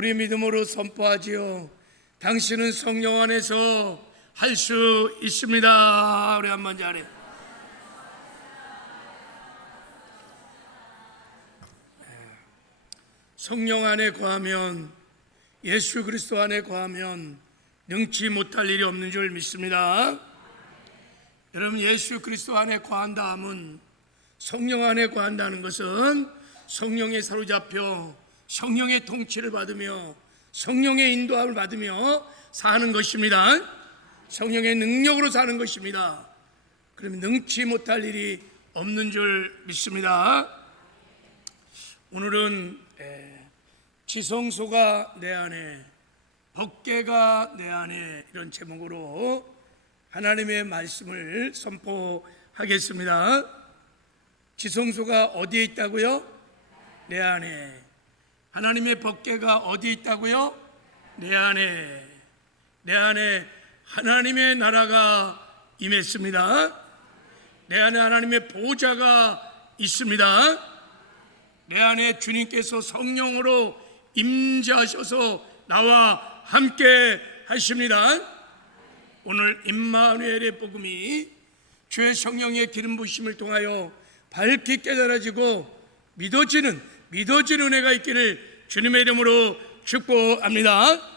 우리 믿음으로 선포하지요. 당신은 성령 안에서 할 수 있습니다. 우리 한번 잘해. 성령 안에 거하면, 예수 그리스도 안에 거하면 능치 못할 일이 없는 줄 믿습니다. 여러분, 예수 그리스도 안에 거한다 함은, 성령 안에 거한다는 것은 성령에 사로잡혀 성령의 통치를 받으며 성령의 인도함을 받으며 사는 것입니다. 성령의 능력으로 사는 것입니다. 그러면 능치 못할 일이 없는 줄 믿습니다. 오늘은 지성소가 내 안에, 법궤가 내 안에, 이런 제목으로 하나님의 말씀을 선포하겠습니다. 지성소가 어디에 있다고요? 내 안에. 하나님의 법궤가 어디에 있다고요? 내 안에. 내 안에 하나님의 나라가 임했습니다. 내 안에 하나님의 보좌가 있습니다. 내 안에 주님께서 성령으로 임재하셔서 나와 함께 하십니다. 오늘 임마누엘의 복음이 주의 성령의 기름 부으심을 통하여 밝게 깨달아지고 믿어지는 은혜가 있기를 주님의 이름으로 축복합니다.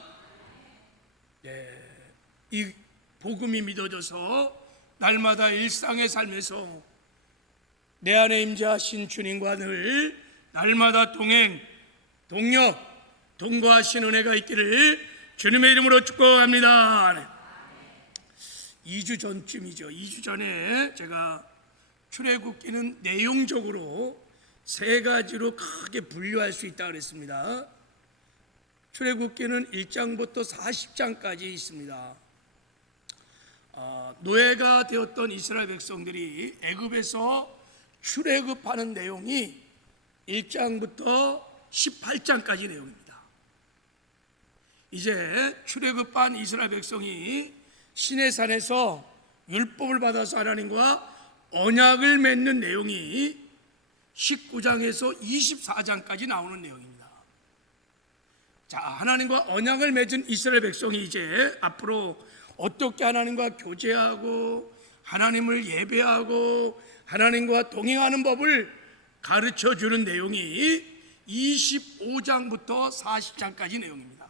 이 복음이 믿어져서 날마다 일상의 삶에서 내 안에 임재하신 주님과 늘 날마다 동행, 동력, 동거하신 은혜가 있기를 주님의 이름으로 축복합니다. 2주 전쯤이죠. 2주 전에 제가 출애굽기는 내용적으로 3가지로 크게 분류할 수 있다고 그랬습니다. 출애굽기는 1장부터 40장까지 있습니다. 노예가 되었던 이스라엘 백성들이 애굽에서 출애굽하는 내용이 1장부터 18장까지 내용입니다. 이제 출애굽한 이스라엘 백성이 시내산에서 율법을 받아서 하나님과 언약을 맺는 내용이 19장에서 24장까지 나오는 내용입니다. 자, 하나님과 언약을 맺은 이스라엘 백성이 이제 앞으로 어떻게 하나님과 교제하고 하나님을 예배하고 하나님과 동행하는 법을 가르쳐 주는 내용이 25장부터 40장까지 내용입니다.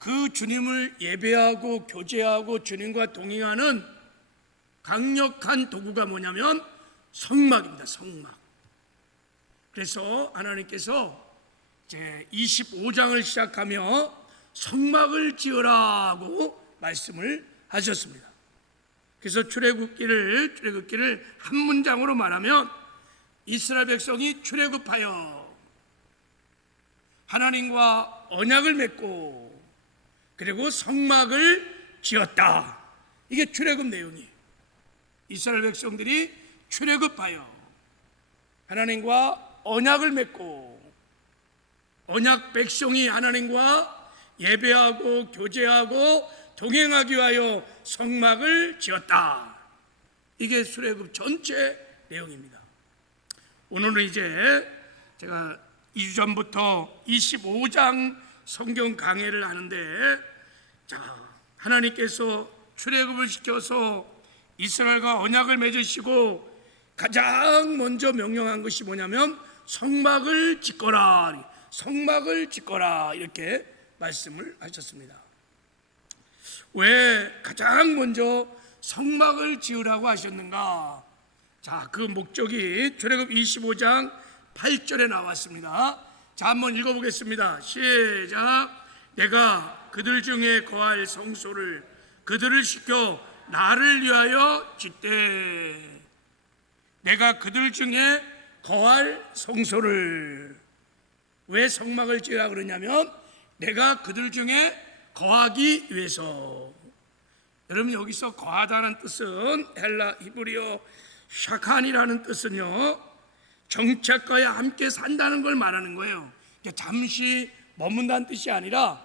그 주님을 예배하고 교제하고 주님과 동행하는 강력한 도구가 뭐냐면 성막입니다. 성막. 그래서 하나님께서 이제 25장을 시작하며 성막을 지으라고 말씀을 하셨습니다. 그래서 출애굽기를 한 문장으로 말하면 이스라엘 백성이 출애굽하여 하나님과 언약을 맺고 그리고 성막을 지었다. 이게 출애굽 내용이에요. 이스라엘 백성들이 출애굽하여 하나님과 언약을 맺고 언약 백성이 하나님과 예배하고 교제하고 동행하기 위하여 성막을 지었다. 이게 출애굽 전체 내용입니다. 오늘은 이제 제가 2주 전부터 25장 성경 강해를 하는데, 자, 하나님께서 출애굽을 시켜서 이스라엘과 언약을 맺으시고 가장 먼저 명령한 것이 뭐냐면 성막을 짓거라, 성막을 짓거라, 이렇게 말씀을 하셨습니다. 왜 가장 먼저 성막을 지으라고 하셨는가? 자, 그 목적이 출애굽 25장 8절에 나왔습니다. 자, 한번 읽어보겠습니다. 시작. 내가 그들 중에 거할 성소를 그들을 시켜 나를 위하여 짓되. 내가 그들 중에 거할 성소를, 왜 성막을 지으라 그러냐면 내가 그들 중에 거하기 위해서. 여러분, 여기서 거하다는 뜻은 헬라 히브리어 샤칸이라는 뜻은요, 정착과야 함께 산다는 걸 말하는 거예요. 잠시 머문다는 뜻이 아니라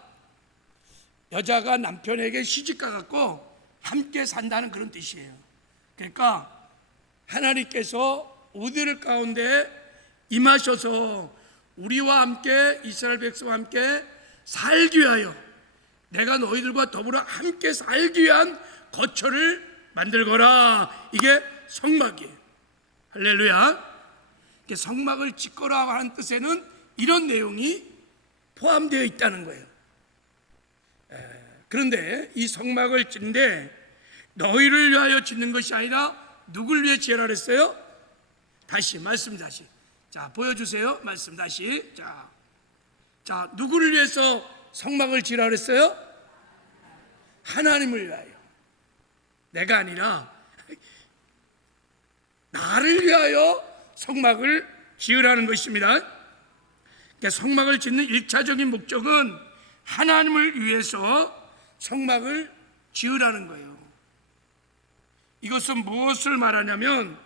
여자가 남편에게 시집가 갖고 함께 산다는 그런 뜻이에요. 그러니까 하나님께서 우리들 가운데 임하셔서 우리와 함께 이스라엘 백성과 함께 살기 위하여 내가 너희들과 더불어 함께 살기 위한 거처를 만들거라. 이게 성막이에요. 할렐루야. 성막을 짓거라 하는 뜻에는 이런 내용이 포함되어 있다는 거예요. 그런데 이 성막을 짓는데 너희를 위하여 짓는 것이 아니라 누굴 위해 지으라 그랬어요? 다시 말씀 다시. 자, 보여주세요. 말씀 다시. 자, 누구를 위해서 성막을 지으라 그랬어요? 하나님을 위하여. 내가 아니라 나를 위하여 성막을 지으라는 것입니다. 그러니까 성막을 짓는 1차적인 목적은 하나님을 위해서 성막을 지으라는 거예요. 이것은 무엇을 말하냐면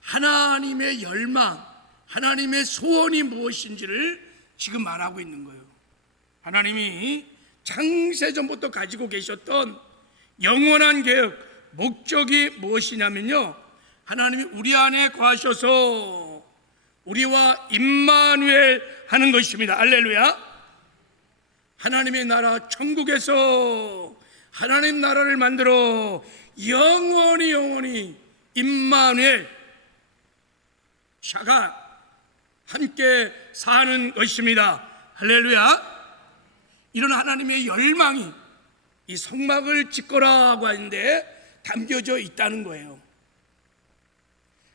하나님의 열망, 하나님의 소원이 무엇인지를 지금 말하고 있는 거예요. 하나님이 창세전부터 가지고 계셨던 영원한 계획, 목적이 무엇이냐면요, 하나님이 우리 안에 거하셔서 우리와 임마누엘 하는 것입니다. 할렐루야. 하나님의 나라 천국에서 하나님 나라를 만들어 영원히 임마누엘 샤가 함께 사는 것입니다. 할렐루야. 이런 하나님의 열망이 이 성막을 짓거라고 하는데 담겨져 있다는 거예요.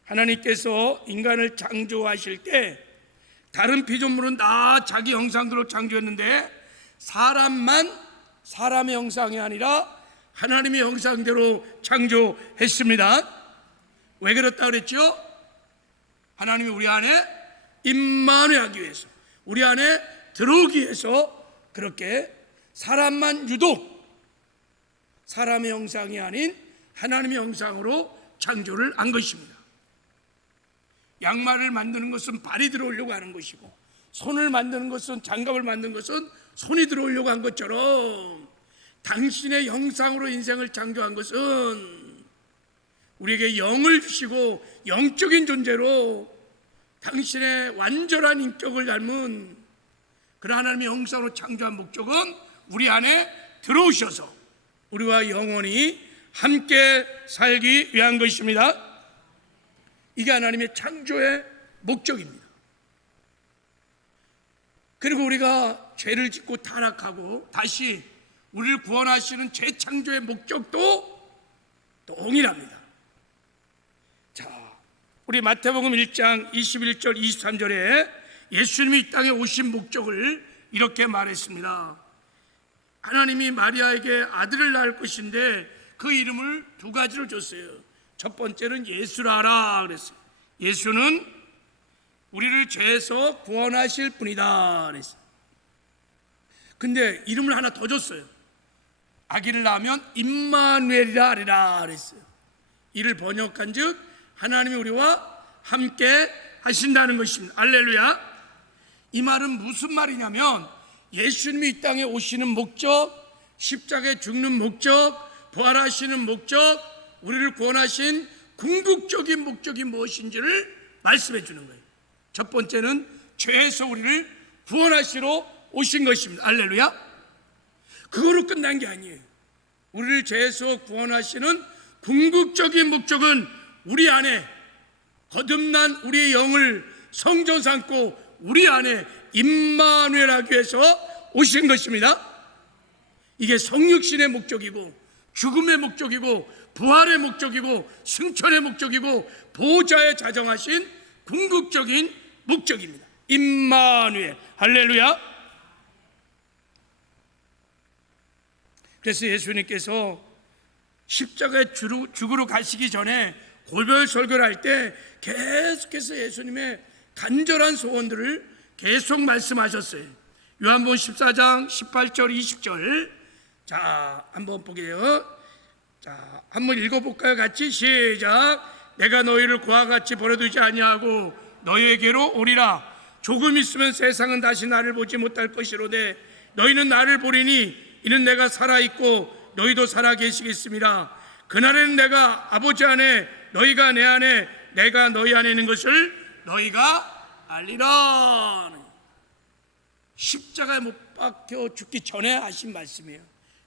하나님께서 인간을 창조하실 때 다른 피조물은 다 자기 형상대로 창조했는데 사람만 사람의 형상이 아니라 하나님의 형상대로 창조했습니다. 왜 그렇다 그랬죠? 하나님이 우리 안에 임마누엘 하기 위해서, 우리 안에 들어오기 위해서 그렇게 사람만 유독 사람의 형상이 아닌 하나님의 형상으로 창조를 한 것입니다. 양말을 만드는 것은 발이 들어오려고 하는 것이고, 손을 만드는 것은, 장갑을 만드는 것은 손이 들어오려고 한 것처럼 당신의 형상으로 인생을 창조한 것은 우리에게 영을 주시고 영적인 존재로 당신의 완전한 인격을 닮은 그런 하나님의 형상으로 창조한 목적은 우리 안에 들어오셔서 우리와 영원히 함께 살기 위한 것입니다. 이게 하나님의 창조의 목적입니다. 그리고 우리가 죄를 짓고 타락하고 다시 우리를 구원하시는 재창조의 목적도 동일합니다. 자, 우리 마태복음 1장 21절 23절에 예수님이 이 땅에 오신 목적을 이렇게 말했습니다. 하나님이 마리아에게 아들을 낳을 것인데 그 이름을 두 가지로 줬어요. 첫 번째는 예수라라 그랬어요. 예수는 우리를 죄에서 구원하실 분이다 그랬어요. 근데 이름을 하나 더 줬어요. 아기를 낳으면 임마누엘이라 하리라 그랬어요. 이를 번역한 즉 하나님이 우리와 함께 하신다는 것입니다. 할렐루야. 이 말은 무슨 말이냐면 예수님이 이 땅에 오시는 목적, 십자가에 죽는 목적, 부활하시는 목적, 우리를 구원하신 궁극적인 목적이 무엇인지를 말씀해 주는 거예요. 첫 번째는 죄에서 우리를 구원하시러 오신 것입니다. 할렐루야. 그거로 끝난 게 아니에요. 우리를 죄에서 구원하시는 궁극적인 목적은 우리 안에 거듭난 우리의 영을 성전 삼고 우리 안에 임마누엘 하기 위해서 오신 것입니다. 이게 성육신의 목적이고 죽음의 목적이고 부활의 목적이고 승천의 목적이고 보호자의 자정하신 궁극적인 목적입니다. 임마누엘. 할렐루야. 그래서 예수님께서 십자가에 죽으러 가시기 전에 골별설교를 할 때 계속해서 예수님의 간절한 소원들을 계속 말씀하셨어요. 요한복음 14장 18절 20절. 자, 한번 보게요. 자, 한번 읽어볼까요? 같이 시작. 내가 너희를 그와 같이 버려두지 아니하고 너희에게로 오리라. 조금 있으면 세상은 다시 나를 보지 못할 것이로되 너희는 나를 보리니 이는 내가 살아있고 너희도 살아계시겠습니다. 그날에는 내가 아버지 안에 너희가 내 안에 내가 너희 안에 있는 것을 너희가 알리라. 십자가에 못 박혀 죽기 전에 하신 말씀이에요.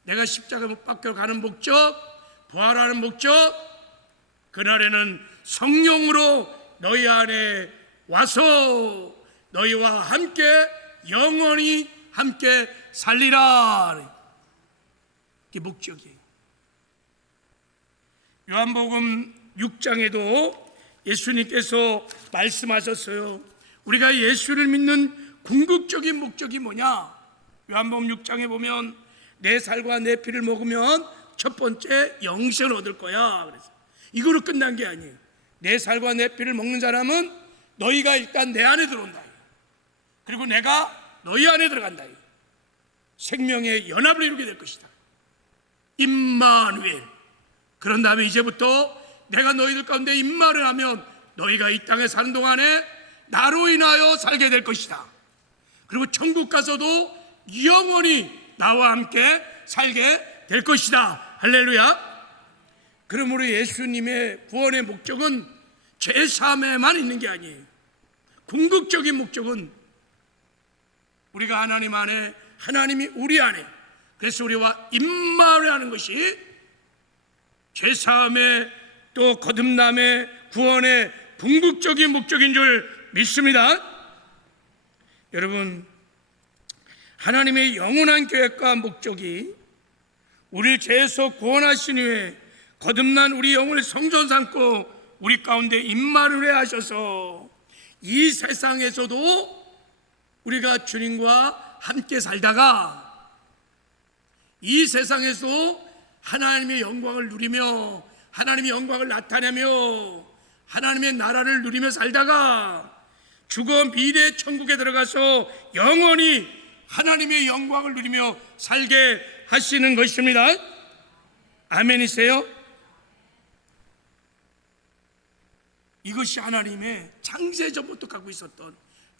내가 십자가에 못 박혀 가는 목적, 부활하는 목적, 그날에는 성령으로 너희 안에 와서 너희와 함께 영원히 함께 살리라. 이게 목적이에요. 요한복음 6장에도 예수님께서 말씀하셨어요. 우리가 예수를 믿는 궁극적인 목적이 뭐냐? 요한복음 6장에 보면 내 살과 내 피를 먹으면 첫 번째 영생을 얻을 거야. 그래서 이거로 끝난 게 아니에요. 내 살과 내 피를 먹는 사람은 너희가 일단 내 안에 들어온다. 그리고 내가 너희 안에 들어간다. 생명의 연합을 이루게 될 것이다. 임마누엘. 그런 다음에 이제부터 내가 너희들 가운데 임마를 하면 너희가 이 땅에 사는 동안에 나로 인하여 살게 될 것이다. 그리고 천국 가서도 영원히 나와 함께 살게 될 것이다. 할렐루야. 그러므로 예수님의 구원의 목적은 죄사함에만 있는 게 아니에요. 궁극적인 목적은 우리가 하나님 안에, 하나님이 우리 안에, 그래서 우리와 임마를 하는 것이 죄사함의 또 거듭남의 구원의 궁극적인 목적인 줄 믿습니다. 여러분, 하나님의 영원한 계획과 목적이 우리를 죄에서 구원하신 후에 거듭난 우리 영혼을 성전 삼고 우리 가운데 임마를 하셔서 이 세상에서도 우리가 주님과 함께 살다가 이 세상에서 하나님의 영광을 누리며 하나님의 영광을 나타내며 하나님의 나라를 누리며 살다가 죽어 미래 천국에 들어가서 영원히 하나님의 영광을 누리며 살게 하시는 것입니다. 아멘이세요? 이것이 하나님의 창세전부터 갖고 있었던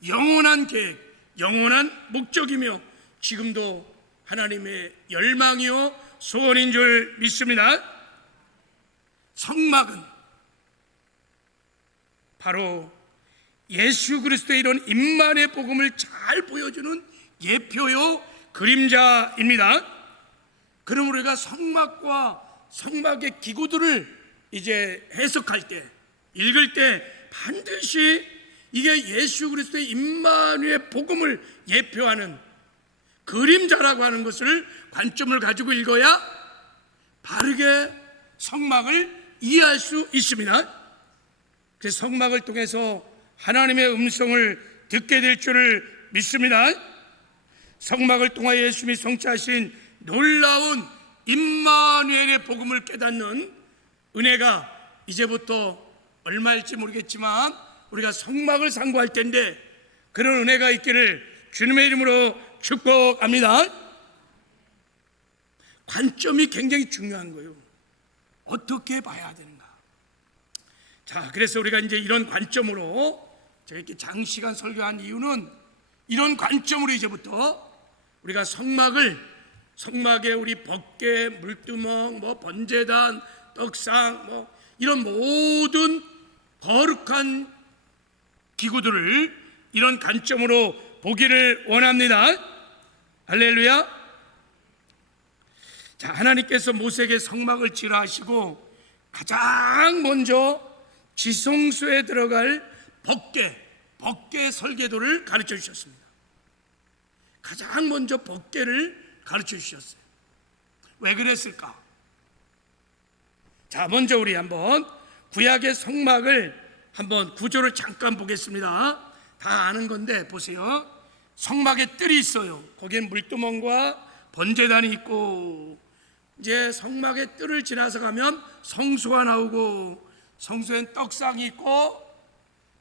영원한 계획, 영원한 목적이며 지금도 하나님의 열망이요 소원인 줄 믿습니다. 성막은 바로 예수 그리스도의 이런 임만의 복음을 잘 보여주는 예표요 그림자입니다. 그러므로 우리가 성막과 성막의 기구들을 이제 해석할 때, 읽을 때 반드시 이게 예수 그리스도의 임마누의 복음을 예표하는 그림자라고 하는 것을 관점을 가지고 읽어야 바르게 성막을 이해할 수 있습니다. 그래서 성막을 통해서 하나님의 음성을 듣게 될 줄을 믿습니다. 성막을 통하여 예수님이 성취하신 놀라운 임마누엘의 복음을 깨닫는 은혜가 이제부터 얼마일지 모르겠지만 우리가 성막을 상고할 텐데 그런 은혜가 있기를 주님의 이름으로 축복합니다. 관점이 굉장히 중요한 거예요. 어떻게 봐야 되는가? 자, 그래서 우리가 이제 이런 관점으로 제가 이렇게 장시간 설교한 이유는 이런 관점으로 이제부터 우리가 성막에 우리 법궤, 물두멍, 번제단, 떡상, 이런 모든 거룩한 기구들을 이런 관점으로 보기를 원합니다. 할렐루야. 자, 하나님께서 모세에게 성막을 지으라 하시고 가장 먼저 지성소에 들어갈 법궤 설계도를 가르쳐 주셨습니다. 가장 먼저 법궤를 가르쳐 주셨어요. 왜 그랬을까? 자, 먼저 우리 한번 구약의 성막을 한번 구조를 잠깐 보겠습니다. 다 아는 건데 보세요. 성막에 뜰이 있어요. 거기엔 물두멍과 번제단이 있고, 이제 성막의 뜰을 지나서 가면 성소가 나오고, 성소엔 떡상이 있고,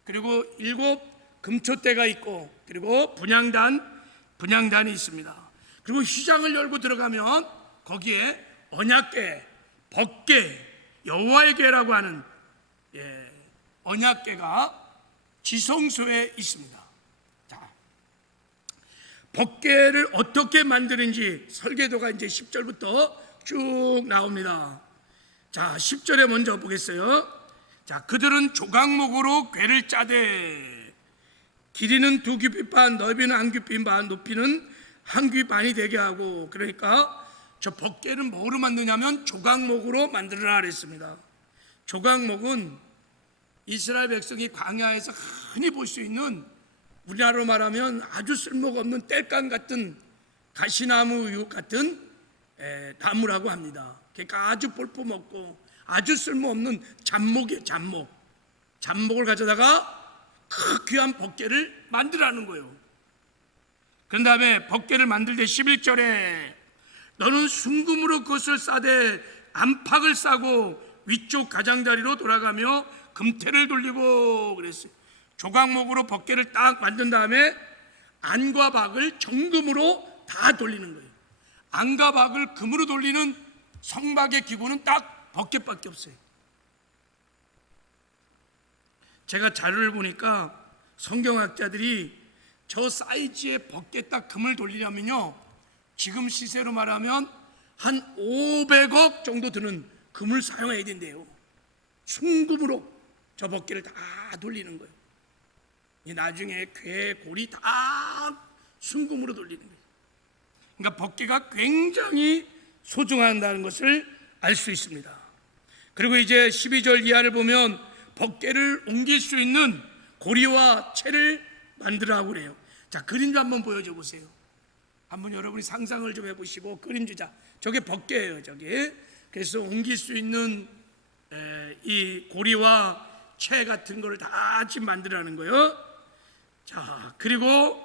그리고 7 금초대가 있고, 그리고 분향단이 있습니다. 그리고 휘장을 열고 들어가면 거기에 언약궤, 법궤, 여호와의 궤라고 하는 언약궤가 지성소에 있습니다. 자, 법궤를 어떻게 만드는지 설계도가 이제 10절부터 쭉 나옵니다. 자, 10절에 먼저 보겠어요. 자, 그들은 조각목으로 궤를 짜되 길이는 2규빗 반, 넓이는 1규빗 반, 높이는 1규빗 반이 되게 하고. 그러니까 저 법궤는 뭐로 만드냐면 조각목으로 만들어라 그랬습니다. 조각목은 이스라엘 백성이 광야에서 흔히 볼 수 있는, 우리나라로 말하면 아주 쓸모가 없는 땔감 같은 가시나무 같은 나무라고 합니다. 그러니까 아주 볼품없고 아주 쓸모없는 잡목이에요. 잡목을 가져다가 그 귀한 법궤를 만들라는 거예요. 그런 다음에 법궤를 만들 때 11절에 너는 순금으로 그것을 싸되 안팎을 싸고 위쪽 가장자리로 돌아가며 금태를 돌리고 그랬어요. 조각목으로 법궤를 딱 만든 다음에 안과 박을 정금으로 다 돌리는 거예요. 안과 박을 금으로 돌리는 성박의 기구는 딱 법궤밖에 없어요. 제가 자료를 보니까 성경학자들이 저 사이즈의 법궤 딱 금을 돌리려면요, 지금 시세로 말하면 한 500억 정도 드는 금을 사용해야 된대요. 순금으로 저 법궤를 다 돌리는 거예요. 나중에 괴, 고리 다 순금으로 돌리는 거예요. 그러니까 법궤가 굉장히 소중하다는 것을 알 수 있습니다. 그리고 이제 12절 이하를 보면 법궤를 옮길 수 있는 고리와 채를 만들라고 그래요. 자, 그림 좀 한번 보여줘 보세요. 한번 여러분이 상상을 좀 해보시고 그림 주자. 저게 법궤예요. 저게. 그래서 옮길 수 있는 이 고리와 채 같은 거를 다 지금 만들라는 거예요. 자, 그리고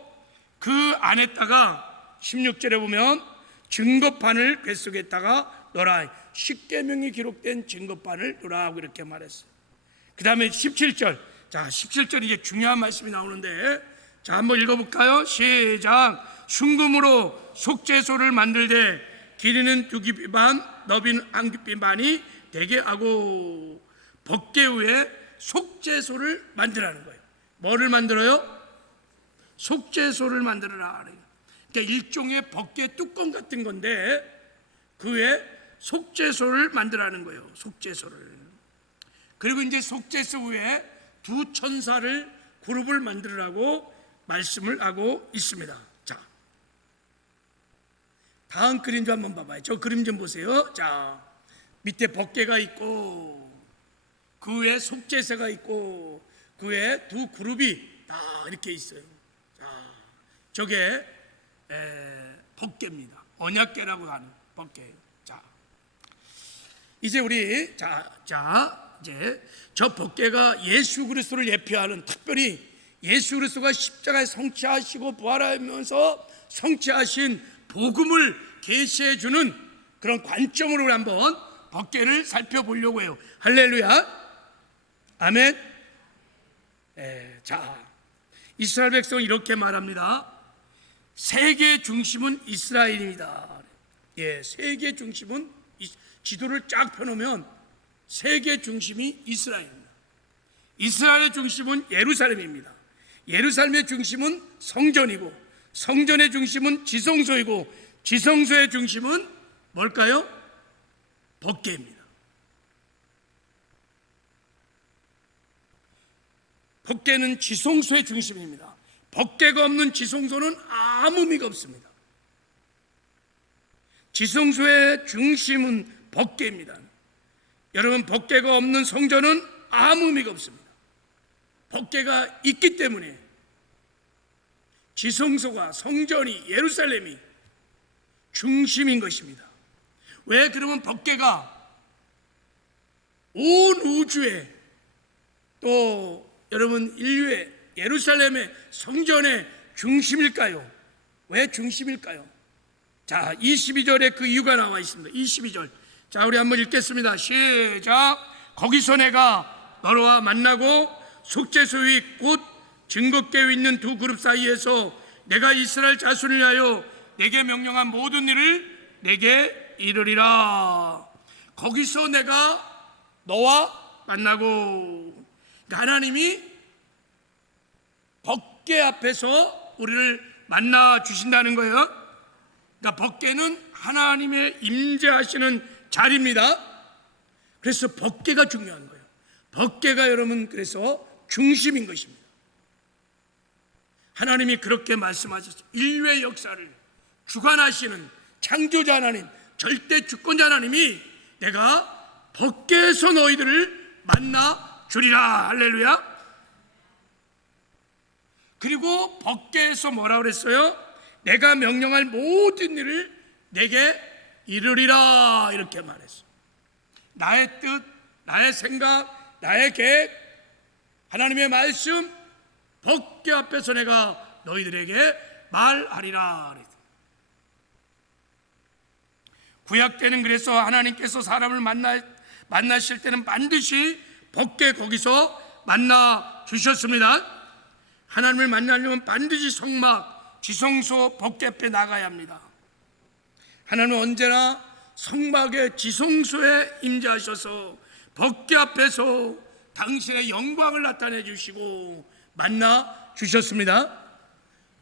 그 안에다가 16절에 보면 증거판을 뱃속에다가 넣어라. 십계명이 기록된 증거판을 넣으라고 이렇게 말했어요. 그 다음에 17절. 자, 17절 이게 중요한 말씀이 나오는데, 자, 한번 읽어볼까요? 시작. 순금으로 속죄소를 만들되 길이는 2규빗 반, 너비는 1규빗 반이 되게 하고. 법궤 위에 속죄소를 만들라는 거예요. 뭐를 만들어요? 속죄소를 만들어라. 그러니까 일종의 법궤 뚜껑 같은 건데 그 위에 속죄소를 만들라는 거예요. 속죄소를. 그리고 이제 속죄소 위에 두 천사를 그룹을 만들으라고 말씀을 하고 있습니다. 자, 다음 그림 좀 한번 봐봐요. 저 그림 좀 보세요. 자, 밑에 법궤가 있고 그 위에 속죄소가 있고 그 위에 두 그룹이 다 이렇게 있어요. 자, 저게 법궤입니다. 언약궤라고 하는 법궤예요. 자, 이제 우리 이제 저 법궤가 예수 그리스도를 예표하는, 특별히 예수 그리스도가 십자가에 성취하시고 부활하면서 성취하신 복음을 계시해 주는 그런 관점으로 한번 법궤를 살펴보려고 해요. 할렐루야. 아멘. 자, 이스라엘 백성은 이렇게 말합니다. 세계 중심은 이스라엘입니다. 세계 중심은, 지도를 쫙 펴놓으면 세계 중심이 이스라엘입니다. 이스라엘의 중심은 예루살렘입니다. 예루살렘의 중심은 성전이고, 성전의 중심은 지성소이고, 지성소의 중심은 뭘까요? 법궤입니다. 법궤는 지성소의 중심입니다. 법궤가 없는 지성소는 아무 의미가 없습니다. 지성소의 중심은 법궤입니다. 여러분, 법궤가 없는 성전은 아무 의미가 없습니다. 법궤가 있기 때문에 지성소가, 성전이, 예루살렘이 중심인 것입니다. 왜 그러면 법궤가 온 우주에, 또 여러분 인류의, 예루살렘의 성전의 중심일까요? 왜 중심일까요? 자, 22절에 그 이유가 나와 있습니다. 22절. 자, 우리 한번 읽겠습니다. 시작. 거기서 내가 너와 만나고 속죄소 위 곧 증거궤 위 있는 두 그룹 사이에서 내가 이스라엘 자손을 위하여 내게 명령한 모든 일을 내게 이르리라. 거기서 내가 너와 만나고. 하나님이 법궤 앞에서 우리를 만나 주신다는 거예요. 그러니까 법궤는 하나님의 임재하시는 자리입니다. 그래서 법궤가 중요한 거예요. 법궤가 여러분 그래서 중심인 것입니다. 하나님이 그렇게 말씀하셨어요. 인류의 역사를 주관하시는 창조자 하나님, 절대 주권자 하나님이 내가 밖에서 너희들을 만나 주리라. 할렐루야. 그리고 밖에서 뭐라 그랬어요? 내가 명령할 모든 일을 내게 이루리라. 이렇게 말했어요. 나의 뜻, 나의 생각, 나의 계획, 하나님의 말씀, 법궤 앞에서 내가 너희들에게 말하리라. 구약 때는 그래서 하나님께서 사람을 만나실 때는 반드시 법궤 거기서 만나 주셨습니다. 하나님을 만나려면 반드시 성막, 지성소, 법궤 앞에 나가야 합니다. 하나님은 언제나 성막의 지성소에 임재하셔서 법궤 앞에서 당신의 영광을 나타내 주시고 만나 주셨습니다.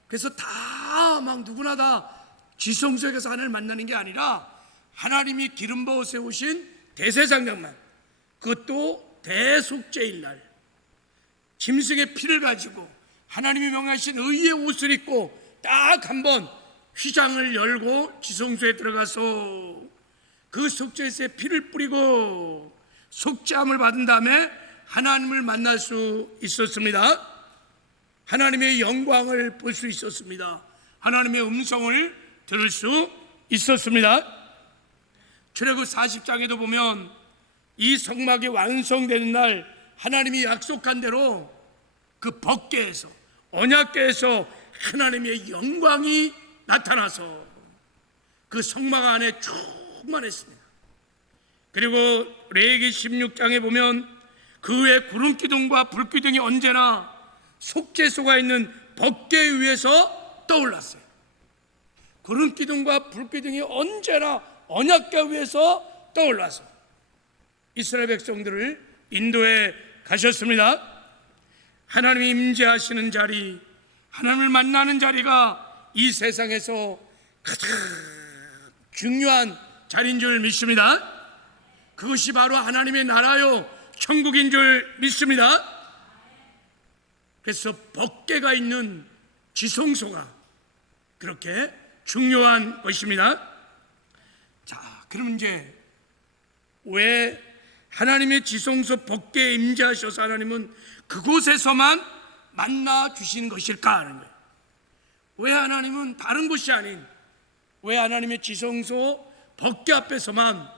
그래서 다 막 누구나 다 지성소에서 하나님을 만나는 게 아니라 하나님이 기름 부어 세우신 대제사장만, 그것도 대속죄일 날 짐승의 피를 가지고 하나님이 명하신 의의 옷을 입고 딱 한번 휘장을 열고 지성소에 들어가서 그 속죄제의 피를 뿌리고 속죄함을 받은 다음에 하나님을 만날 수 있었습니다. 하나님의 영광을 볼 수 있었습니다. 하나님의 음성을 들을 수 있었습니다. 출애굽 40장에도 보면 이 성막이 완성되는 날 하나님이 약속한 대로 그 법궤에서, 언약궤에서 하나님의 영광이 나타나서 그 성막 안에 충만했습니다. 그리고 레위기 16장에 보면 그 외에 구름기둥과 불기둥이 언제나 속죄소가 있는 법궤 위에서 떠올랐어요. 구름기둥과 불기둥이 언제나 언약궤 위에서 떠올라서 이스라엘 백성들을 인도에 가셨습니다. 하나님이 임재하시는 자리, 하나님을 만나는 자리가 이 세상에서 가장 중요한 자리인 줄 믿습니다. 그것이 바로 하나님의 나라요 천국인 줄 믿습니다. 그래서 법궤가 있는 지성소가 그렇게 중요한 것입니다. 자, 그럼 이제 왜 하나님의 지성소 법궤에 임재하셔서 하나님은 그곳에서만 만나 주시는 것일까 하는 거예요. 왜 하나님은 다른 곳이 아닌, 왜 하나님의 지성소 법궤 앞에서만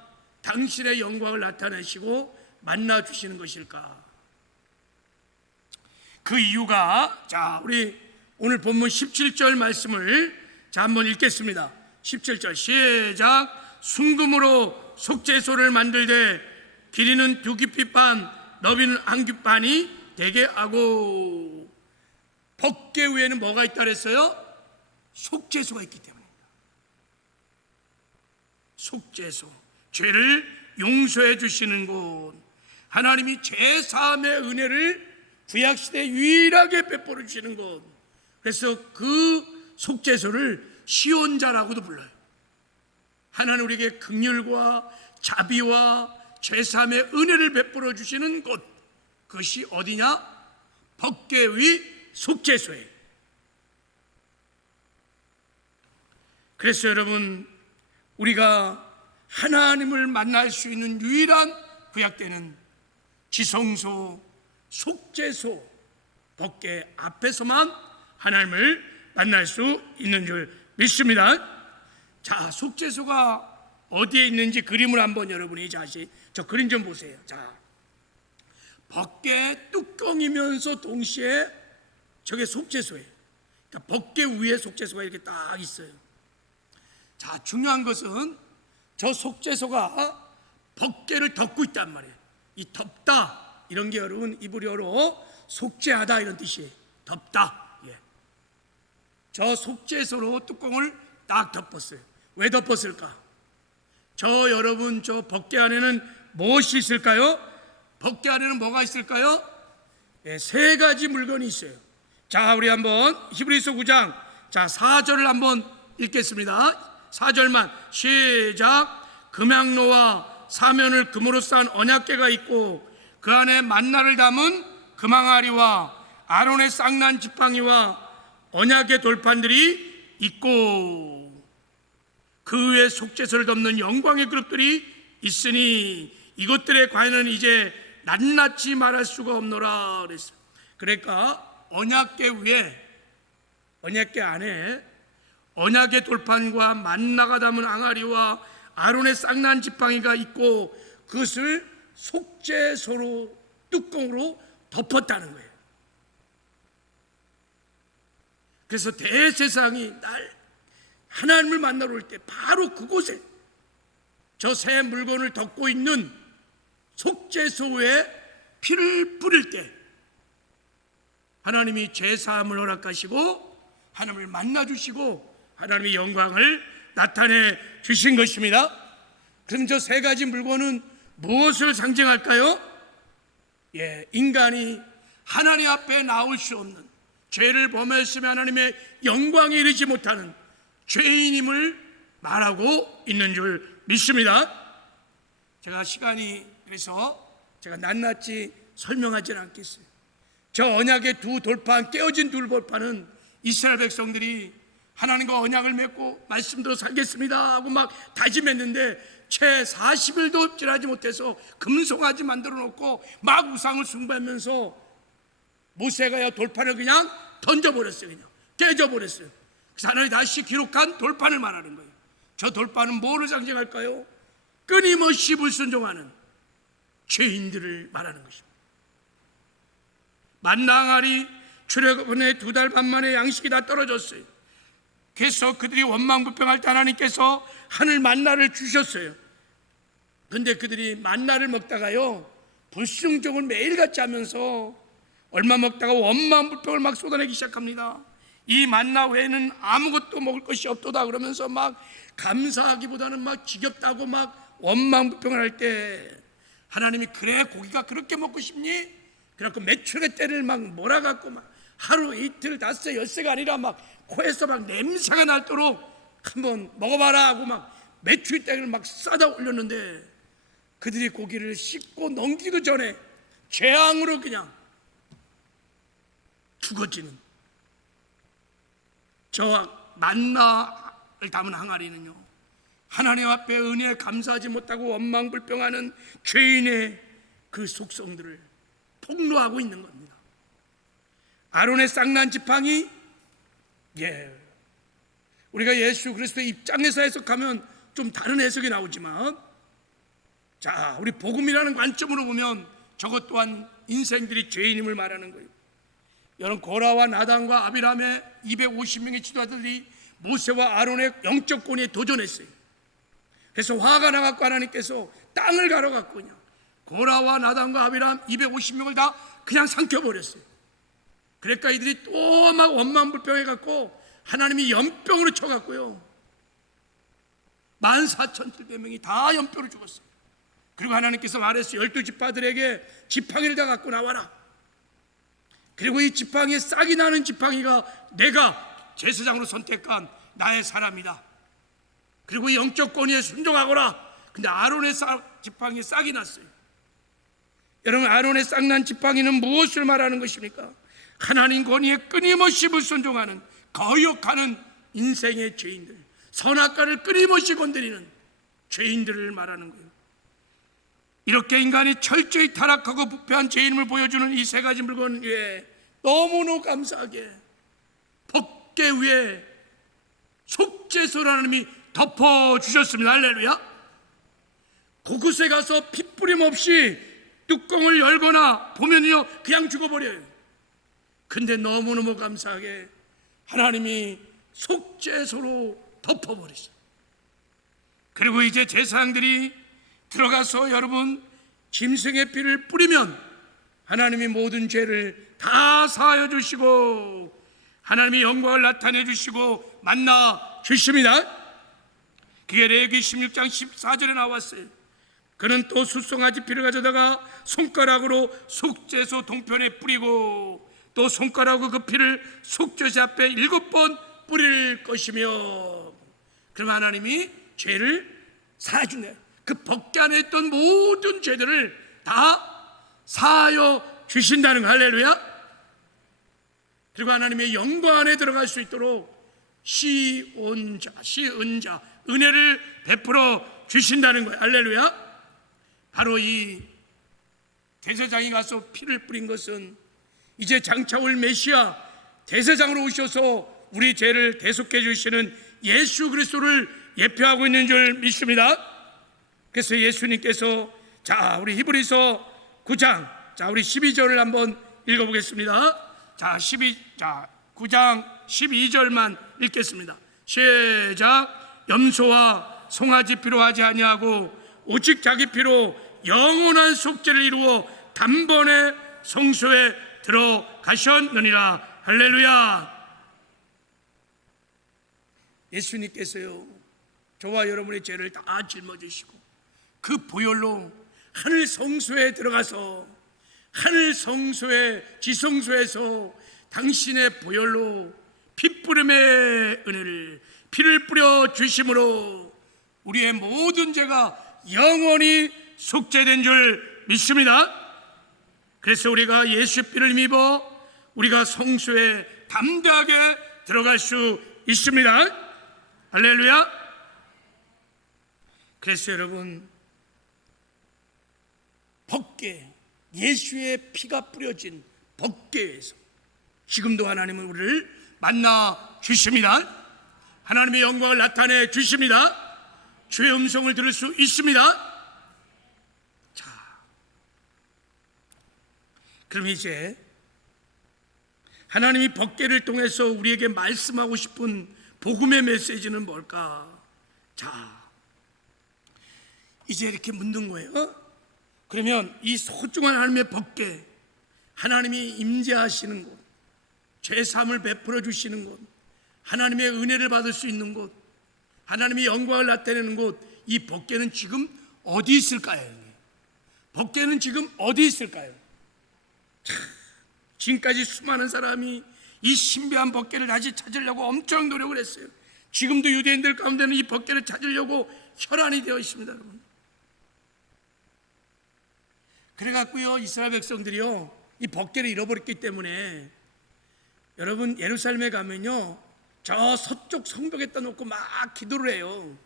당신의 영광을 나타내시고 만나 주시는 것일까? 그 이유가, 자, 우리 오늘 본문 17절 말씀을 자 한번 읽겠습니다. 17절 시작. 순금으로 속죄소를 만들되 길이는 2규빗반, 너비는 1규빗반이 되게 하고. 법궤 위에는 뭐가 있다 그랬어요? 속죄소가 있기 때문입니다. 속죄소, 죄를 용서해 주시는 곳, 하나님이 죄사함의 은혜를 구약시대에 유일하게 베풀어 주시는 곳. 그래서 그 속죄소를 시온자라고도 불러요. 하나님 우리에게 긍휼과 자비와 죄사함의 은혜를 베풀어 주시는 곳, 그것이 어디냐? 법궤 위 속죄소예요. 그래서 여러분, 우리가 하나님을 만날 수 있는 유일한 구약 때는 지성소, 속죄소, 법궤 앞에서만 하나님을 만날 수 있는 줄 믿습니다. 자, 속죄소가 어디에 있는지 그림을 한번 여러분이 다시 저 그림 좀 보세요. 자, 법궤 뚜껑이면서 동시에 저게 속죄소예요. 그러니까 법궤 위에 속죄소가 이렇게 딱 있어요. 자, 중요한 것은 저 속죄소가 법궤를 덮고 있단 말이에요. 이 덮다 이런 게 여러분 이브리어로 속죄하다 이런 뜻이에요. 덮다. 예. 저 속죄소로 뚜껑을 딱 덮었어요. 왜 덮었을까? 저 여러분 저 법궤 안에는 무엇이 있을까요? 법궤 안에는 뭐가 있을까요? 예, 3가지 물건이 있어요. 자, 우리 한번 히브리서 9장 자 4절을 한번 읽겠습니다. 4절만 시작. 금향로와 사면을 금으로 쌓은 언약궤가 있고 그 안에 만나를 담은 금항아리와 아론의 쌍난 지팡이와 언약의 돌판들이 있고 그 위에 속죄소를 덮는 영광의 그룹들이 있으니 이것들의 관여는 이제 낱낱이 말할 수가 없노라 그랬어요. 그러니까 언약궤 위에, 언약궤 안에 언약의 돌판과 만나가 담은 앙아리와 아론의 쌍난 지팡이가 있고 그것을 속죄소로 뚜껑으로 덮었다는 거예요. 그래서 대제사장이 날 하나님을 만나러 올 때 바로 그곳에 저 새 물건을 덮고 있는 속죄소에 피를 뿌릴 때 하나님이 제사함을 허락하시고 하나님을 만나주시고 하나님의 영광을 나타내 주신 것입니다. 그럼 저 세 가지 물건은 무엇을 상징할까요? 인간이 하나님 앞에 나올 수 없는, 죄를 범했으며 하나님의 영광에 이르지 못하는 죄인임을 말하고 있는 줄 믿습니다. 제가 시간이 그래서 제가 낱낱이 설명하지는 않겠어요. 저 언약의 두 돌판, 깨어진 두 돌판은 이스라엘 백성들이 하나님과 언약을 맺고 말씀대로 살겠습니다 하고 막 다짐했는데 채 40일도 지나지 못해서 금송아지 만들어 놓고 막 우상을 숭배하면서 모세가 돌판을 그냥 던져버렸어요. 그냥 깨져버렸어요. 그래서 하나님이 다시 기록한 돌판을 말하는 거예요. 저 돌판은 뭐를 상징할까요? 끊임없이 불순종하는 죄인들을 말하는 것입니다. 만나 앙아리 출애굽의 2달 반 만에 양식이 다 떨어졌어요. 그래서 그들이 원망불평할 때 하나님께서 하늘 만나를 주셨어요. 근데 그들이 만나를 먹다가요 불순종을 매일같이 하면서 얼마 먹다가 원망불평을 막 쏟아내기 시작합니다. 이 만나 외에는 아무것도 먹을 것이 없도다 그러면서 막 감사하기보다는 막 지겹다고 막 원망불평을 할 때 하나님이 그래 고기가 그렇게 먹고 싶니? 그래갖고 매출의 때를 막 몰아갖고 막 하루 이틀 닷새 엿새가 아니라 막 코에서 막 냄새가 날도록 한번 먹어봐라 하고 막 매출 때를 막 싸다 올렸는데 그들이 고기를 씹고 넘기기 전에 재앙으로 그냥 죽어지는 저 만나를 담은 항아리는요 하나님 앞에 은혜에 감사하지 못하고 원망불평하는 죄인의 그 속성들을 폭로하고 있는 겁니다. 아론의 쌍난 지팡이, 우리가 예수 그리스도의 입장에서 해석하면 좀 다른 해석이 나오지만 자, 우리 복음이라는 관점으로 보면 저것 또한 인생들이 죄인임을 말하는 거예요. 여러분, 고라와 나단과 아비람의 250명의 지도자들이 모세와 아론의 영적 권위에 도전했어요. 그래서 화가 나갖고 하나님께서 땅을 가로갖고 그냥 고라와 나단과 아비람 250명을 다 그냥 삼켜버렸어요. 그러니까 이들이 또 막 원망불평해갖고 하나님이 연병으로 쳐갖고요 14,700명이 다 연병으로 죽었어요. 그리고 하나님께서 말했어요. 12지파들에게 지팡이를 다 갖고 나와라. 그리고 이 지팡이에 싹이 나는 지팡이가 내가 제사장으로 선택한 나의 사람이다. 그리고 이 영적 권위에 순종하거라. 근데 아론의 지팡이에 싹이 났어요. 여러분, 아론의 싹난 지팡이는 무엇을 말하는 것입니까? 하나님 권위에 끊임없이 불순종하는 거역하는 인생의 죄인들, 선악과를 끊임없이 건드리는 죄인들을 말하는 거예요. 이렇게 인간이 철저히 타락하고 부패한 죄인임을 보여주는 이 세 가지 물건 위에 너무너무 감사하게 법궤 위에 속죄소라는 하나님이 덮어주셨습니다. 할렐루야. 그곳에 가서 핏부림 없이 뚜껑을 열거나 보면요 그냥 죽어버려요. 근데 너무너무 감사하게 하나님이 속죄소로 덮어버렸어요. 그리고 이제 제사장들이 들어가서 여러분 짐승의 피를 뿌리면 하나님이 모든 죄를 다 사하여 주시고 하나님의 영광을 나타내 주시고 만나 주십니다. 그게 레위기 16장 14절에 나왔어요. 그는 또 숫송아지 피를 가져다가 손가락으로 속죄소 동편에 뿌리고 또 손가락으로 그 피를 속죄소 앞에 7번 뿌릴 것이며, 그럼 하나님이 죄를 사하주네. 그 법궤 안에 있던 모든 죄들을 다 사하여 주신다는 거. 할렐루야. 그리고 하나님의 영광 안에 들어갈 수 있도록 시은 자, 은혜를 베풀어 주신다는 거예요. 할렐루야. 바로 이 대제사장이 가서 피를 뿌린 것은 이제 장차 올 메시아 대제사장으로 오셔서 우리 죄를 대속해 주시는 예수 그리스도를 예표하고 있는 줄 믿습니다. 그래서 예수님께서 자, 우리 히브리서 9장, 자, 우리 12절을 한번 읽어보겠습니다. 자, 9장 12절만 읽겠습니다. 시작. 염소와 송아지 피로 하지 아니하고 오직 자기 피로 영원한 속죄를 이루어 단번에 성소에 들어가셨느니라. 할렐루야. 예수님께서요, 저와 여러분의 죄를 다 짊어지시고 그 보혈로 하늘 성소에 들어가서 하늘 성소의 지성소에서 당신의 보혈로 피뿌림의 은혜를 피를 뿌려 주심으로 우리의 모든 죄가 영원히 속죄된 줄 믿습니다. 그래서 우리가 예수 피를 입어 우리가 성소에 담대하게 들어갈 수 있습니다. 할렐루야. 그래서 여러분, 법궤, 예수의 피가 뿌려진 법궤에서 지금도 하나님은 우리를 만나 주십니다. 하나님의 영광을 나타내 주십니다. 주의 음성을 들을 수 있습니다. 자, 그럼 이제 하나님이 법궤를 통해서 우리에게 말씀하고 싶은 복음의 메시지는 뭘까? 자, 이제 이렇게 묻는 거예요. 그러면 이 소중한 하나님의 법궤, 하나님이 임재하시는 곳, 죄사함을 베풀어 주시는 곳, 하나님의 은혜를 받을 수 있는 곳, 하나님의 영광을 나타내는 곳, 이 법궤는 지금 어디 있을까요? 법궤는 지금 어디 있을까요? 참, 지금까지 수많은 사람이 이 신비한 법궤를 다시 찾으려고 엄청 노력을 했어요. 지금도 유대인들 가운데는 이 법궤를 찾으려고 혈안이 되어 있습니다, 여러분. 그래갖고요, 이스라엘 백성들이요, 이 법궤를 잃어버렸기 때문에 여러분, 예루살렘에 가면요, 저 서쪽 성벽에다 놓고 막 기도를 해요.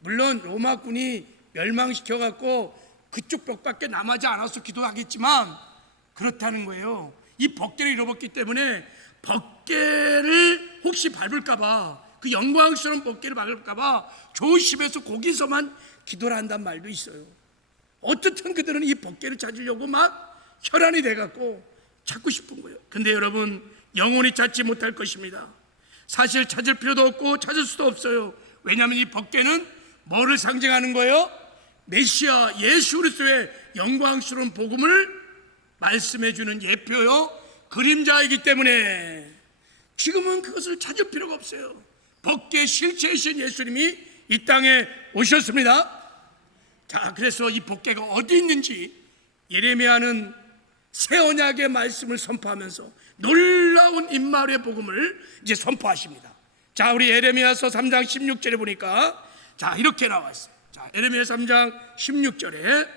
물론 로마군이 멸망시켜갖고 그쪽 벽밖에 남아지 않아서 기도하겠지만 그렇다는 거예요. 이 법궤를 잃어버렸기 때문에 법궤를 혹시 밟을까봐, 그 영광스러운 법궤를 밟을까봐 조심해서 거기서만 기도를 한다는 말도 있어요. 어떻든 그들은 이 법궤를 찾으려고 막 혈안이 돼갖고 찾고 싶은 거예요. 근데 여러분, 영원히 찾지 못할 것입니다. 사실 찾을 필요도 없고 찾을 수도 없어요. 왜냐하면 이 법궤는 뭐를 상징하는 거예요? 메시아 예수 그리스도의 영광스러운 복음을 말씀해주는 예표요, 그림자이기 때문에 지금은 그것을 찾을 필요가 없어요. 법궤 실체이신 예수님이 이 땅에 오셨습니다. 자, 그래서 이 법궤가 어디 있는지 예레미야는 새 언약의 말씀을 선포하면서 놀라운 임마누엘의 복음을 이제 선포하십니다. 자, 우리 예레미야서 3장 16절에 보니까 자, 이렇게 나와 있어요. 자, 예레미야 3장 16절에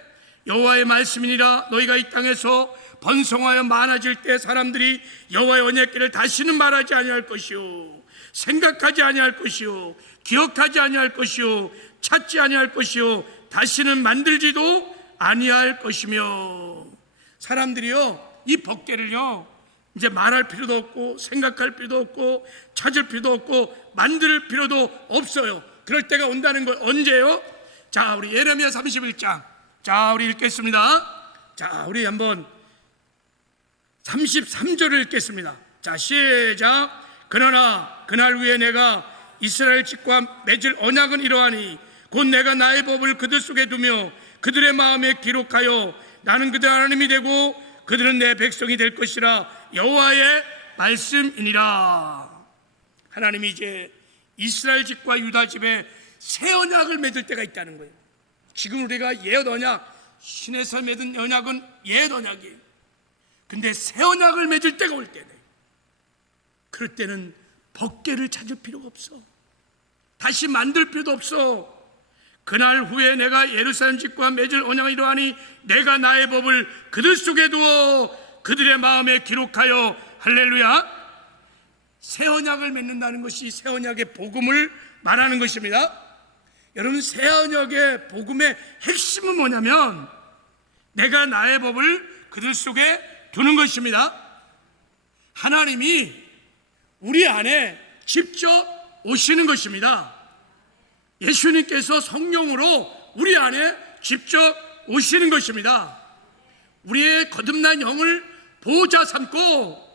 여호와의 말씀이니라. 너희가 이 땅에서 번성하여 많아질 때 사람들이 여호와의 언약궤를 다시는 말하지 아니할 것이요, 생각하지 아니할 것이요, 기억하지 아니할 것이요, 찾지 아니할 것이요, 다시는 만들지도 아니할 것이며. 사람들이요, 이 법궤를요, 이제 말할 필요도 없고 생각할 필요도 없고 찾을 필요도 없고 만들 필요도 없어요. 그럴 때가 온다는 거예요. 언제요? 자, 우리 예레미야 31장, 자, 우리 읽겠습니다. 자, 우리 한번 33절을 읽겠습니다. 자, 시작. 그러나 그날 후에 내가 이스라엘 집과 맺을 언약은 이러하니 곧 내가 나의 법을 그들 속에 두며 그들의 마음에 기록하여 나는 그들 하나님이 되고 그들은 내 백성이 될 것이라. 여호와의 말씀이니라. 하나님이 이제 이스라엘 집과 유다 집에 새 언약을 맺을 때가 있다는 거예요. 지금 우리가 옛 언약, 신에서 맺은 언약은 옛 언약이에요. 근데 새 언약을 맺을 때가 올 때네. 그럴 때는 법궤를 찾을 필요가 없어. 다시 만들 필요도 없어. 그날 후에 내가 예루살렘 집과 맺을 언약을 이루하니 내가 나의 법을 그들 속에 두어 그들의 마음에 기록하여. 할렐루야. 새 언약을 맺는다는 것이 새 언약의 복음을 말하는 것입니다. 여러분, 새 언약의 복음의 핵심은 뭐냐면 내가 나의 법을 그들 속에 두는 것입니다. 하나님이 우리 안에 직접 오시는 것입니다. 예수님께서 성령으로 우리 안에 직접 오시는 것입니다. 우리의 거듭난 영을 보호자 삼고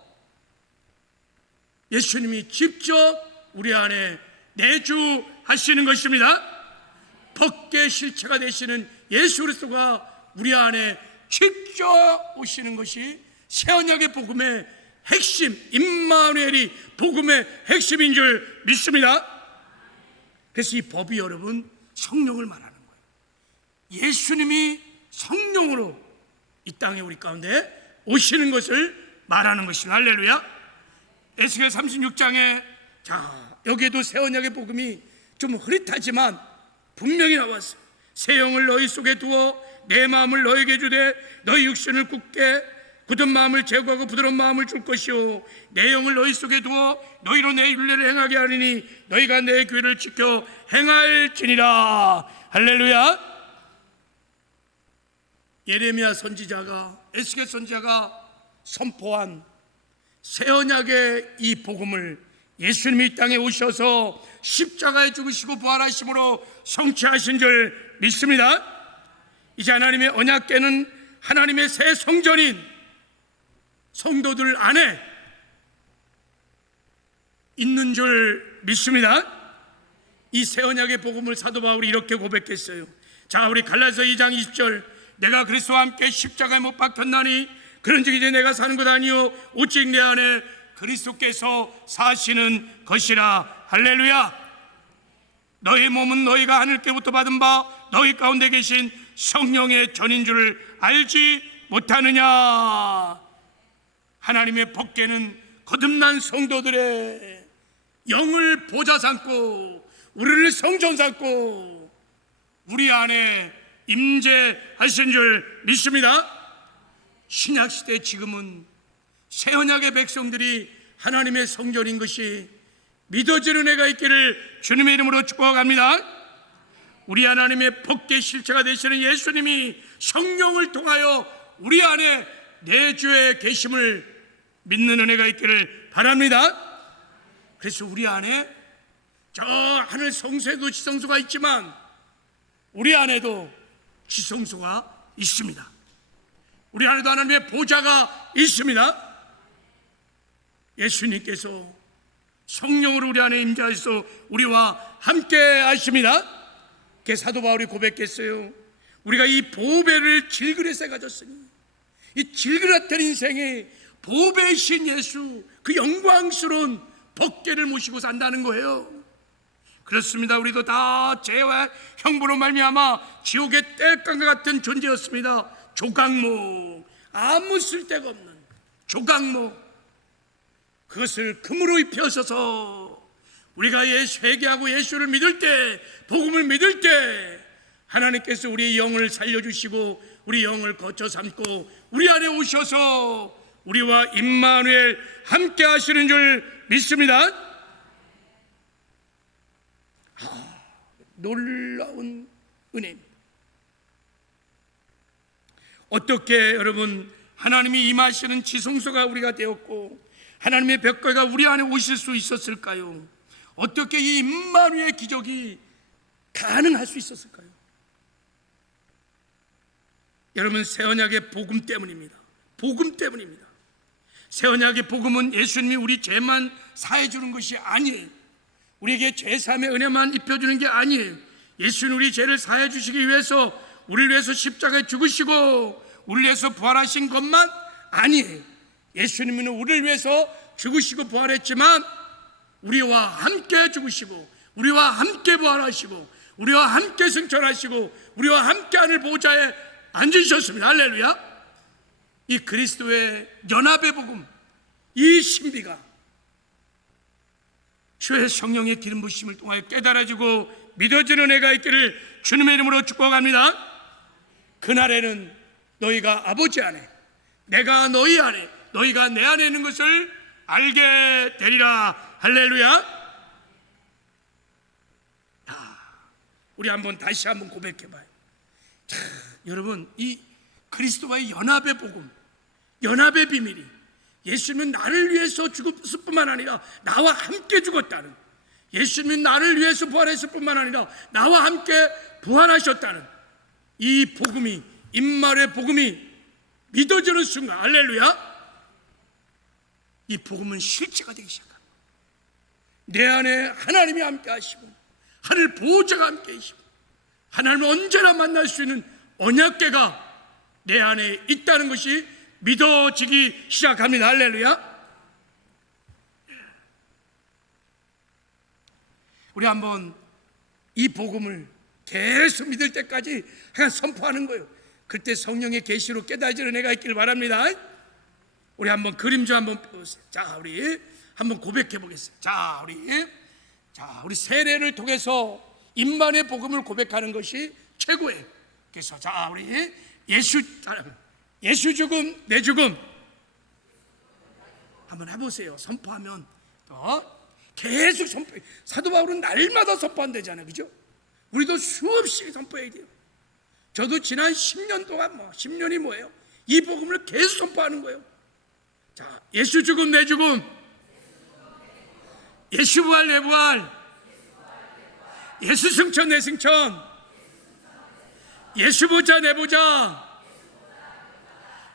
예수님이 직접 우리 안에 내주하시는 것입니다. 법궤 실체가 되시는 예수 그리스도가 우리 안에 직접 오시는 것이 새 언약의 복음의 핵심, 임마누엘이 복음의 핵심인 줄 믿습니다. 그래서 이 법이 여러분 성령을 말하는 거예요. 예수님이 성령으로 이 땅에 우리 가운데 오시는 것을 말하는 것입니다. 할렐루야. 에스겔 36장에 여기에도 새 언약의 복음이 좀 흐릿하지만 분명히 나왔어요. 새 영을 너희 속에 두어 내 마음을 너에게 주되 너희 육신을 굳은 마음을 제거하고 부드러운 마음을 줄 것이요 내 영을 너희 속에 두어 너희로 내 율례를 행하게 하리니 너희가 내 규례를 지켜 행할지니라. 할렐루야. 예레미야 선지자가, 에스겔 선지자가 선포한 새 언약의 이 복음을 예수님이 이 땅에 오셔서 십자가에 죽으시고 부활하심으로 성취하신 줄 믿습니다. 이제 하나님의 언약궤는 하나님의 새 성전인 성도들 안에 있는 줄 믿습니다. 이 새 언약의 복음을 사도 바울이 이렇게 고백했어요. 자, 우리 갈라디아서 2장 20절, 내가 그리스도와 함께 십자가에 못 박혔나니 그런즉 이제 내가 사는 것 아니요 오직 내 안에 그리스도께서 사시는 것이라. 할렐루야. 너희 몸은 너희가 하늘께부터 받은 바 너희 가운데 계신 성령의 전인 줄을 알지 못하느냐. 하나님의 법궤는 거듭난 성도들의 영을 보좌 삼고 우리를 성전 삼고 우리 안에 임재하신 줄 믿습니다. 신약시대 지금은 새 언약의 백성들이 하나님의 성전인 것이 믿어지는 애가 있기를 주님의 이름으로 축복합니다. 우리 하나님의 법궤 실체가 되시는 예수님이 성령을 통하여 우리 안에 내주에 계심을 믿는 은혜가 있기를 바랍니다. 그래서 우리 안에 저 하늘 성소에도 지성소가 있지만 우리 안에도 지성소가 있습니다. 우리 안에도 하나님의 보좌가 있습니다. 예수님께서 성령으로 우리 안에 임재하셔서 우리와 함께 하십니다. 사도 바울이 고백했어요. 우리가 이 보배를 질그릇에 가졌으니 이 질그릇된 인생에 보배이신 예수, 그 영광스러운 법궤를 모시고 산다는 거예요. 그렇습니다. 우리도 다 죄와 형벌로 말미암아 지옥의 땔감과 같은 존재였습니다. 조각목, 아무 쓸데가 없는 조각목, 그것을 금으로 입혀서서 우리가 회개하고 예수를 믿을 때, 복음을 믿을 때 하나님께서 우리의 영을 살려주시고 우리 영을 거쳐 삼고 우리 안에 오셔서 우리와 임마누엘 함께 하시는 줄 믿습니다. 놀라운 은혜입니다. 어떻게 여러분 하나님이 임하시는 지성소가 우리가 되었고 하나님의 벽궤가 우리 안에 오실 수 있었을까요? 어떻게 이 임마누엘 기적이 가능할 수 있었을까요? 여러분, 새 언약의 복음 때문입니다. 복음 때문입니다. 새 언약의 복음은 예수님이 우리 죄만 사해 주는 것이 아니에요. 우리에게 죄사함의 은혜만 입혀주는 게 아니에요. 예수는 우리 죄를 사해 주시기 위해서 우리를 위해서 십자가에 죽으시고 우리를 위해서 부활하신 것만 아니에요. 예수님은 우리를 위해서 죽으시고 부활했지만 우리와 함께 죽으시고 우리와 함께 부활하시고 우리와 함께 승천하시고 우리와 함께 하늘 보좌에 앉으셨습니다. 할렐루야. 이 그리스도의 연합의 복음, 이 신비가 주의 성령의 기름 부심을 통하여 깨달아지고 믿어지는 애가 있기를 주님의 이름으로 축복합니다. 그날에는 너희가 아버지 안에, 내가 너희 안에, 너희가 내 안에 있는 것을 알게 되리라. 할렐루야. 우리 한번 다시 한번 고백해봐요. 자, 여러분, 이 그리스도와의 연합의 복음, 연합의 비밀이 예수님은 나를 위해서 죽었을 뿐만 아니라 나와 함께 죽었다는, 예수님은 나를 위해서 부활했을 뿐만 아니라 나와 함께 부활하셨다는 이 복음이, 임마누엘 복음이 믿어지는 순간, 할렐루야, 이 복음은 실체가 되기 시작합니다. 내 안에 하나님이 함께 하시고 하늘 보호자가 함께 계시고 하나님을 언제나 만날 수 있는 언약궤가 내 안에 있다는 것이 믿어지기 시작합니다. 할렐루야. 우리 한번 이 복음을 계속 믿을 때까지 그냥 선포하는 거예요. 그때 성령의 계시로 깨달아지는 애가 있길 바랍니다. 우리 한번 그림 좀 한번 보세요. 자, 우리 한번 고백해 보겠습니다. 자, 우리 세례를 통해서 임마누엘 복음을 고백하는 것이 최고예요. 그래서 자, 우리 예수 죽음 내 죽음 한번 해보세요. 선포하면 또 계속 선포해. 사도 바울은 날마다 선포한다잖아요, 그죠? 우리도 수없이 선포해야 돼요. 저도 지난 10년 동안 10년이 뭐예요? 이 복음을 계속 선포하는 거예요. 자, 예수 죽음 내 죽음, 예수 부활 내 부활, 예수 승천 내 승천, 예수 보자 내 보자,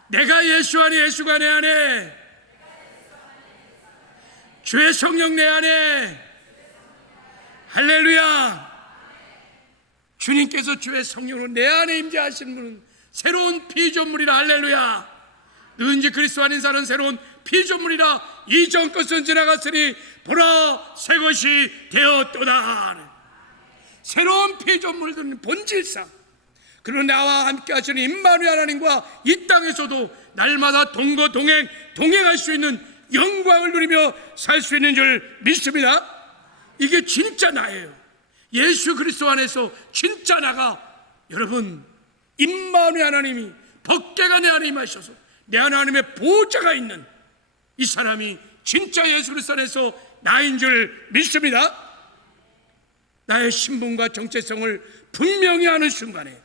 내가 예수 안에 예수가 내 안에, 주의 성령 내 안에. 할렐루야. 주님께서 주의 성령으로 내 안에 임재하시는 분은 새로운 피조물이라. 할렐루야. 누군지 그리스도 아닌 자는 새로운 피조물이라. 이전 것은 지나갔으니 보라 새 것이 되었도다. 새로운 피조물들은 본질상 그런 나와 함께 하시는 임마누엘 하나님과 이 땅에서도 날마다 동행할 수 있는 영광을 누리며 살 수 있는 줄 믿습니다. 이게 진짜 나예요. 예수 그리스도 안에서 진짜 나가. 여러분, 임마누엘 하나님이 법궤가 내 안에 임하셔서 내 안에 하나님의 보호자가 있는 이 사람이 진짜 예수 그리스도 안에서 나인 줄 믿습니다. 나의 신분과 정체성을 분명히 아는 순간에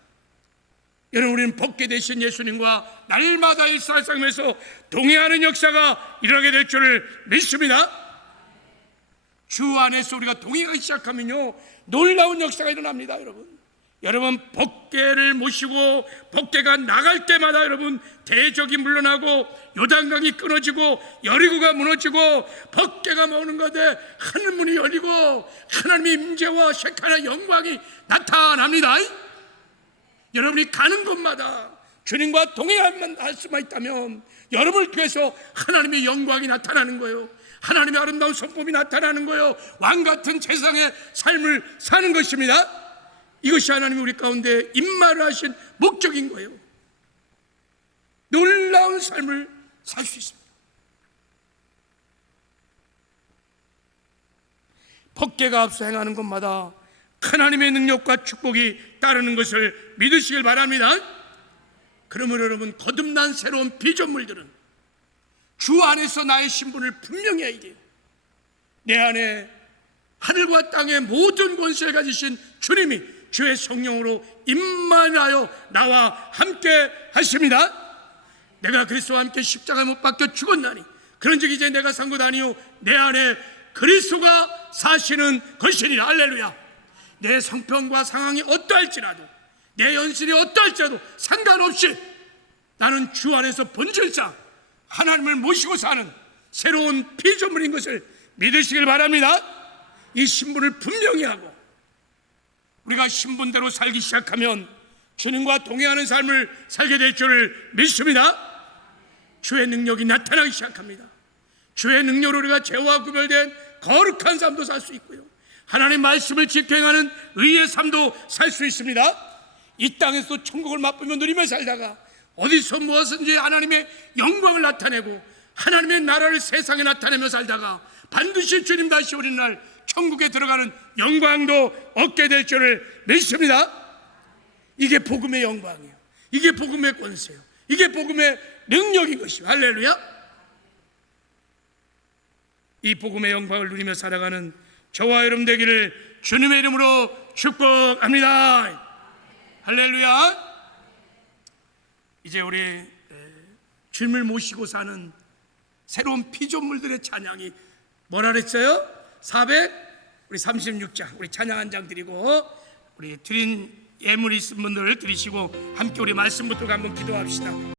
여러분, 우리는 벗게 되신 예수님과 날마다 일상에서 동행하는 역사가 일어나게 될 줄을 믿습니다. 주 안에서 우리가 동행하기 시작하면요, 놀라운 역사가 일어납니다. 여러분 벗개를 모시고 벗개가 나갈 때마다 여러분 대적이 물러나고 요단강이 끊어지고 여리고가 무너지고 벗개가 머무는 가운데 하늘문이 열리고 하나님의 임재와 셰카나 영광이 나타납니다. 여러분이 가는 곳마다 주님과 동행할 수만 있다면 여러분을 통해서 하나님의 영광이 나타나는 거예요. 하나님의 아름다운 성품이 나타나는 거예요. 왕같은 세상의 삶을 사는 것입니다. 이것이 하나님이 우리 가운데 임마를 하신 목적인 거예요. 놀라운 삶을 살 수 있습니다. 법궤가 앞서 행하는 것마다 하나님의 능력과 축복이 따르는 것을 믿으시길 바랍니다. 그러면 여러분, 거듭난 새로운 피조물들은 주 안에서 나의 신분을 분명히 해야 돼요. 내 안에 하늘과 땅의 모든 권세를 가지신 주님이 주의 성령으로 임만하여 나와 함께 하십니다. 내가 그리스도와 함께 십자가에 못 박혀 죽었나니 그런즉 이제 내가 산 것 아니요 내 안에 그리스도가 사시는 것이니라. 할렐루야. 내 성편과 상황이 어떠할지라도 내 연실이 어떠할지라도 상관없이 나는 주 안에서 본질상 하나님을 모시고 사는 새로운 피조물인 것을 믿으시길 바랍니다. 이 신분을 분명히 하고 우리가 신분대로 살기 시작하면 주님과 동행하는 삶을 살게 될 줄을 믿습니다. 주의 능력이 나타나기 시작합니다. 주의 능력으로 우리가 죄와 구별된 거룩한 삶도 살 수 있고요, 하나님의 말씀을 지켜행하는 의의 삶도 살 수 있습니다. 이 땅에서 천국을 맛보며 누리며 살다가 어디서 무엇인지 하나님의 영광을 나타내고 하나님의 나라를 세상에 나타내며 살다가 반드시 주님 다시 오는 날 천국에 들어가는 영광도 얻게 될 줄을 믿습니다. 이게 복음의 영광이에요. 이게 복음의 권세예요. 이게 복음의 능력인 것이에요. 할렐루야. 이 복음의 영광을 누리며 살아가는 저와 여러분 되기를 주님의 이름으로 축복합니다. 할렐루야. 이제 우리 주님을 모시고 사는 새로운 피조물들의 찬양이 뭐라 그랬어요? 436장 우리 찬양 한 장 드리고 우리 드린 예물 있은 분들 드리시고 함께 우리 말씀 붙들고 한번 기도합시다.